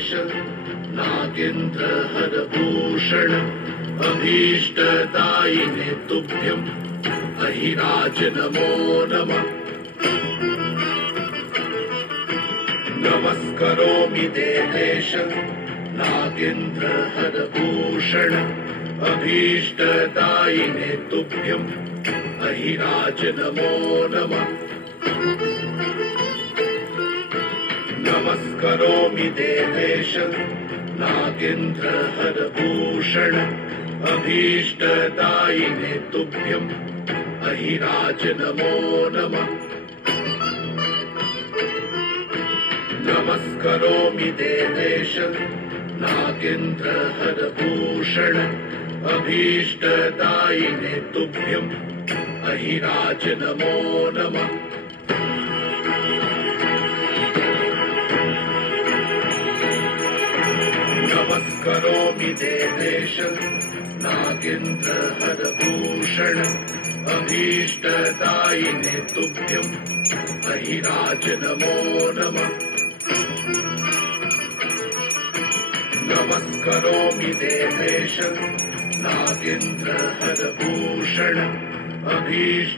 देवेश नागेन्द्रहरभूषण अभीष्टदायिने तुभ्यम् अहिराज नमो नमः। नमस्करोमि देवेश नागेन्द्रहरभूषण अभीष्टदायिने तुभ्यम् अहिराज नमो नमः। नमस्करोमि देवेश नागेन्द्रहरभूषण अभीष्टदायिने तुभ्यम् अहिराज नमो नमः। नमस्करोमि देवेश नागेन्द्रहरभूषण अभीष्टदायिने तुभ्यम् अहिराज नमो नमः। नमस्करोमि देवेश नागेन्द्रहरभूषण अभीष्टदायिने तुभ्यम् अहिराज नमो नमः। नमस्करोमि देवेश नागेन्द्रहरभूषण अभीष्ट